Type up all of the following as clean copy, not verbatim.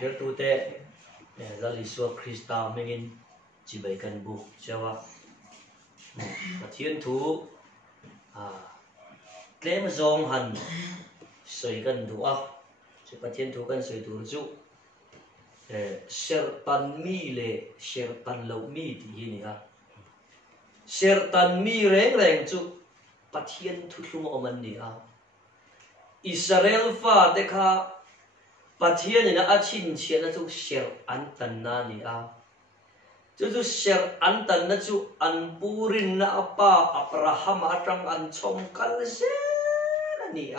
her tu te la li su Krista mengin chỉ bảy cần bu chawa thiên thu lẽ mà dòng hẳn sợi cần đủ chỉ bắt thiên thu cần sợi đủ chú sertan mi le sertan lâu mi thì gì nè sertan mi reng reng chú bắt thiên thu lung ở mình nè Israel pha te kha bắt thiên này nó chín chuyện nó chú ser an tan na nè chú ser an tan na chú an purin na apa Abraham atang an chom kan se nè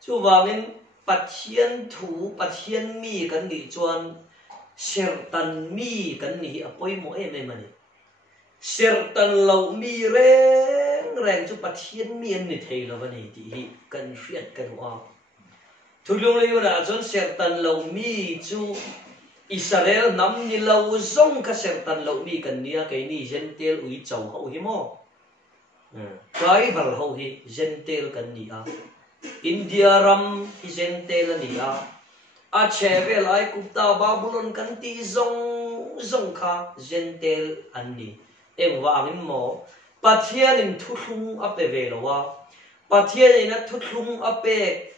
chú vangin bắt thiên thủ bắt thiên mi kan ni chuan sertan mi kan ni apoi mo em mani sertan lâu mi reng reng chú bắt thiên mi an ni thei lo vani ti hi kan riat kan wa thulung le yona chuan sertan lâu mi chú Israel nam ni lâu zong ka sertan lâu mi kan nia kai ni gentel ui chau ho hi mo kai val ho hi gentel kan ni India ram hi gentel ni a cheve lai kupta Babylon kan ti zong zong kha gentel an ni em wangin mo pathian in thuthung ape ve lowa pathian in thuthung ape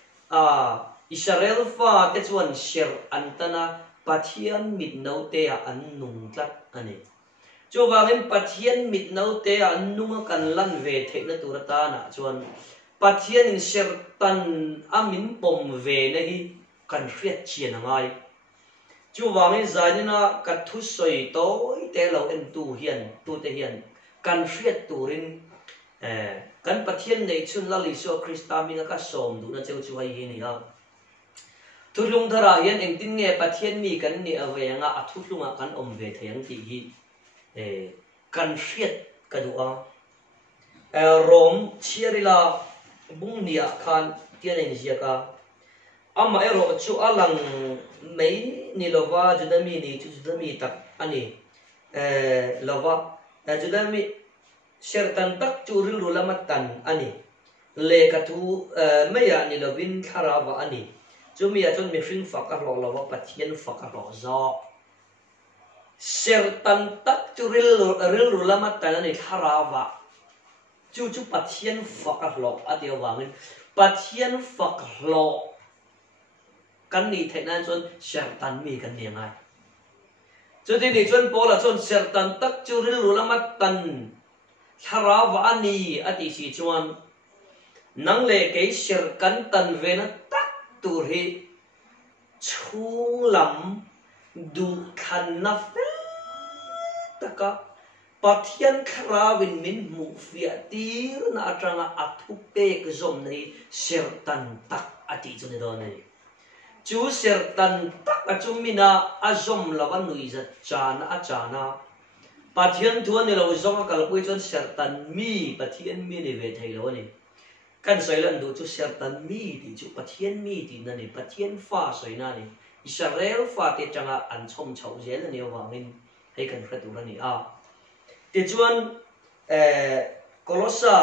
Israel fa te chuan sher antana pathian mit no te an nung tlat ani chu wangin pathian mit no te an nung kan lan ve the na turata na chuan pathian in sher tan amin pom ve na hi kan riat chian angai chu wangin zainina ka thu soi to te lo en tu hian tu te hian kan riat turin kan pathian nei chun la li so Krista minga ka som du na cheu chu hai hi ni thulung thara hian engtin nge pathian mi kan ni awenga athulunga kan om ve theyang ti hi kan riat ka du rom chirila bung nia khan tian en ziaka ama ero chu alang mei ni lova judami ni chu judami tak ani lova judami sertan tak chu ril rulamatan ani le ka thu meya ni lovin kharawa ani chu mi chon mi hring fak a lo lova pathian fak a lo zo sertan tak chu ril rulamatan ani kharawa chu pathian fak a lo adia wangin pathian fak lo kan ni thainan chon sertan mi kan ni ngai chu ti ni chon pola chon sertan tak chu ril rulamatan kharawa ani ati si chuan nang le ke ser kan tan ve na tak tur hi chung lam du khan na fe taka pathian kharawin min mu fia tir na atanga athu pe ke zom nei sertan tak ati chune do nei chu sertan tak achumina azom lawan nui za chana achana pathian thuan ni lo zong kal pui chon sertan mi pathian mi ni ve thei lo ni kan soilan du chu sertan mi ti chu pathian mi ti na ni pathian fa soina ni Israel fa te changa an chom chau zel ni wangin hei kan khatu la ni ti chuan Kolosa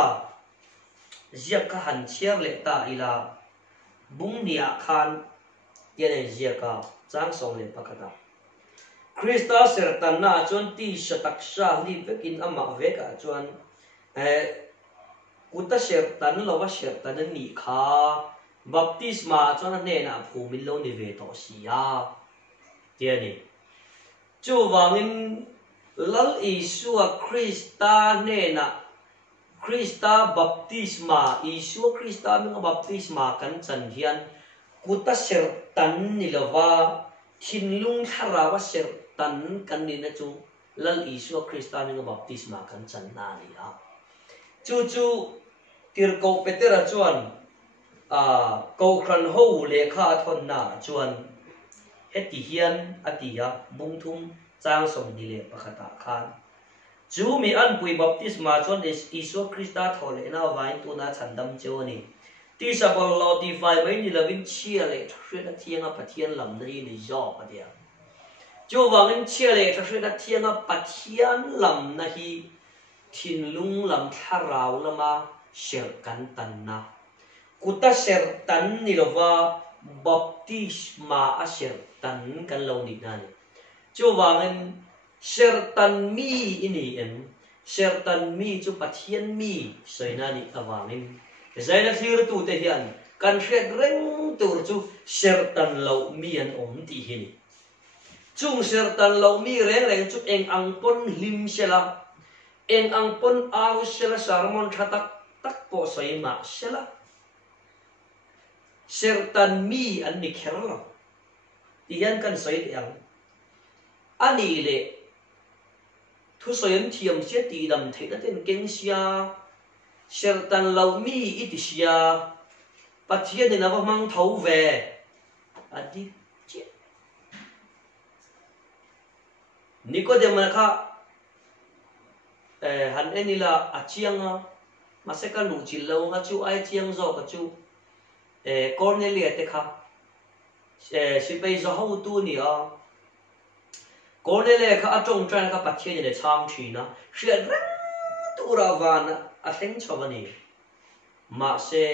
ziak ka han chiar le ta ila bung nia khan tian ziaka chang song le pakata Krista sertan na chuan ti shatak sha li vekin ama veka chuan uta sertan lawa sertan ni kha baptisma chuan ne na phumin lo ni ve to sia tiani chu wangin lal isua Krista ne na Krista baptisma isua Krista minga baptisma kan chan hian kuta sertan ni lawa thinlung tharawa sertan kan ni na chu lal isua Krista minga baptisma kan chan na ni chu tirko petera chuan ko khan ho le kha thon na chuan heti hian atia bungthum chang som ni le pakhata khan chu mi an pui baptisma chuan isua Krista thole na vai tu na chandam chewani ti sabol lo ti fai mai ni lovin chia le thre na thianga pathian lam ri ni zo patia chu wangin chia le thre na thianga pathian lam na hi thinlung lam tharau lama ser kan tan na kuta ser tan ni lova baptisma a sertan kan lo ni na ni chu wangin sertan mi ini en sertan mi chu pathian mi soina ni awangin zaina thir tu te hian kan hret reng tur chu sertan lo mi an ti hi ni chung sertan lo mi reng reng chu eng ang pon lim sela eng ang pon aw sela sarmon thatak tak po soi ma sela sertan mi an ni kherlo tiyan kan soi yang ani le thu soyan thiam sia ti dam thei na ten keng sia sertan lo mi iti sia pathian ni na ba mang thau ve adi che Nicodemus kha han enila achianga maseka lu chi lo nga chu ai chiang zo ka chu Cornelia te kha si bei zo ho tu ni a Cornelia kha atong tran kha pathian ni le chang thi na sia rang tu ra van a theng chawani ma se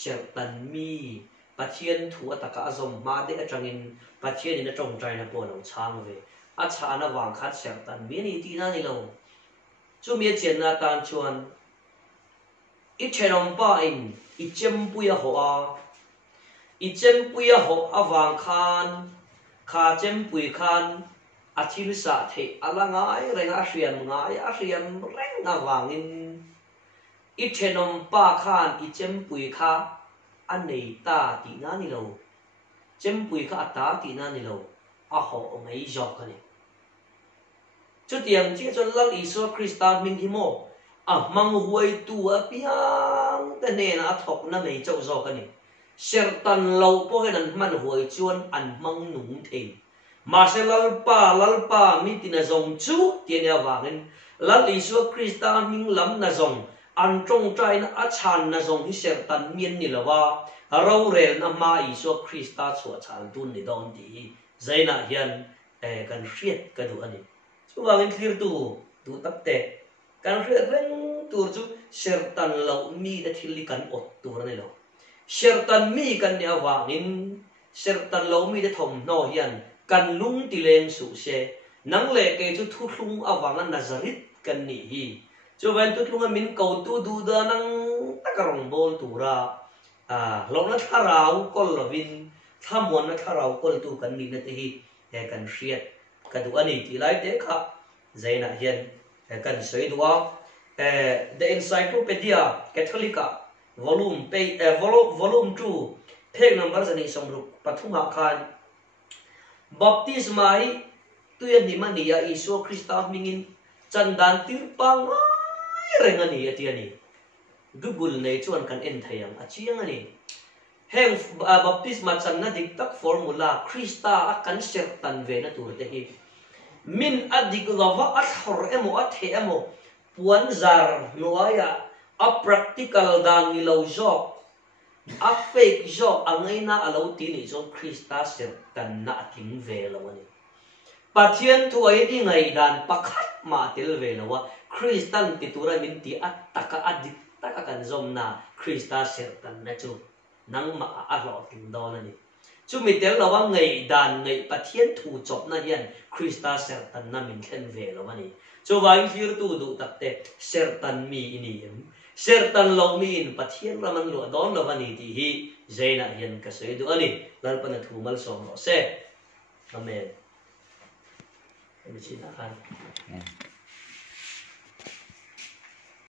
sertan mi pathian thu ataka azom ma de atangin pathian ni na tong trai na po lo chang ve a cha na wang khat sertan mi ni ti na ni lo chu mi chen na tan chuan i chenom pa in i chem puya ho a i chem puya ho awang khan kha chem pui khan a thil sa the alanga ai renga hriam ngai a hriam reng awangin i chenom pa khan i chem pui kha an nei ta ti na ni lo chem pui kha ta ti na ni lo a ho ngai jok ka ni chu tiam chi chon lal Isu Krista ming hi mo mang huai tu a piang ta ne na thok na mei chau zo ka ni sertan lo po henan man huai chuan an mang nung the ma se lal pa mi tin a zong chu tian ya wangin lal Isu Krista ming lam na zong an trong trai na a chan na zong hi sertan mien ni lawa ro rel na ma Isu Krista chua chal dun ni don ti zaina hian kan riat ka du ani chu wangin clear tu tap te kan riat reng tur chu sertan lo mi da thili kan ot tur ni lo sertan mi kan ya wangin sertan lo mi da thom no hian kan lung ti leng su se nang le ke chu thu hlung awanga nazarit kan ni hi chu wan tu tlunga min ko tu du da nang takarong bol tura lo na tharau kol lovin thamon na tharau kol tu kan ni na te hi kan riat ka du ani ti lai te kha zaina hian kan soi duwa the Encyclopedia Catholica volume 2 page number zani somru pathuma khan baptisma hi tuya ni mania Isu Krista mingin chandan tir pang rengani atiani Google nei chuan kan en thayang achiang ani heng baptisma channa dik tak formula Krista kan sertan ve na tur te hi min adik lova athor emo athe emo puan zar noaya a practical dan ni lo jo a fake jo angaina alo ti ni jo Krista sertan na ating ve lo ani pathian thu ai di ngai dan pakhat ma tel ve lo wa Kristan ti tura min ti ataka adik taka kan zom na Krista sertan na chu nang ma a lo ting do na ni chu mi tel lo wa ngai dan ngai pathian thu chop na hian Krista sertan na min thlen ve lo ani chu wai hir tu du tak te sertan mi ini sertan lo mi in pathian raman lo don lo ani ti hi zaina hian ka sei du ani lal pan thu mal som lo se amen. Em chỉ là